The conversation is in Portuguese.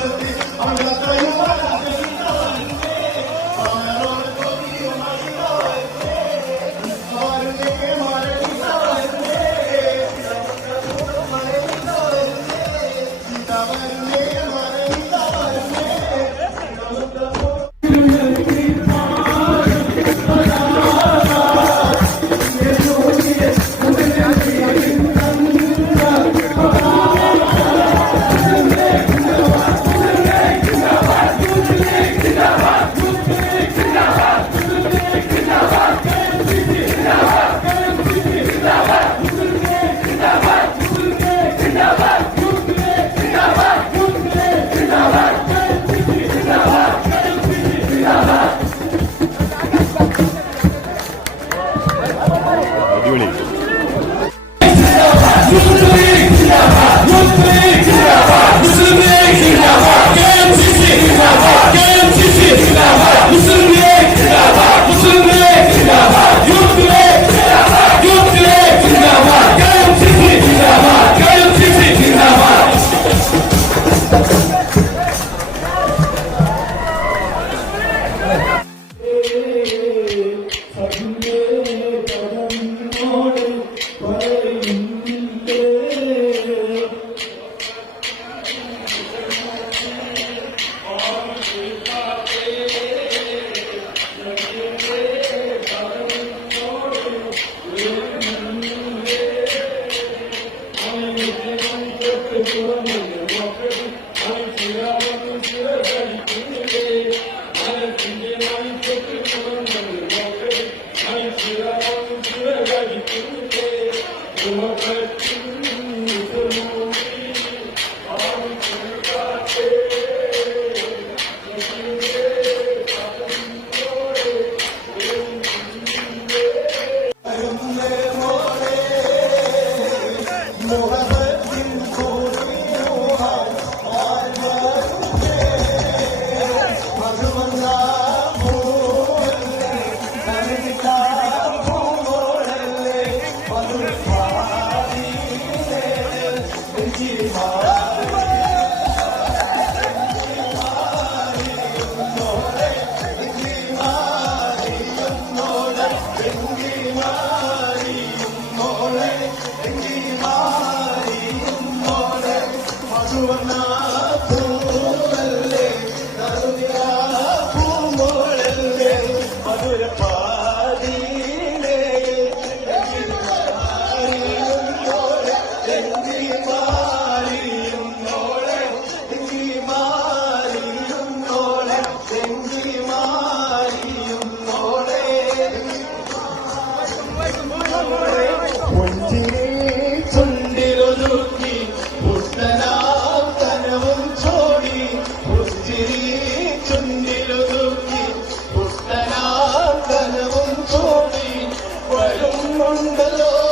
I'm gonna throw from below.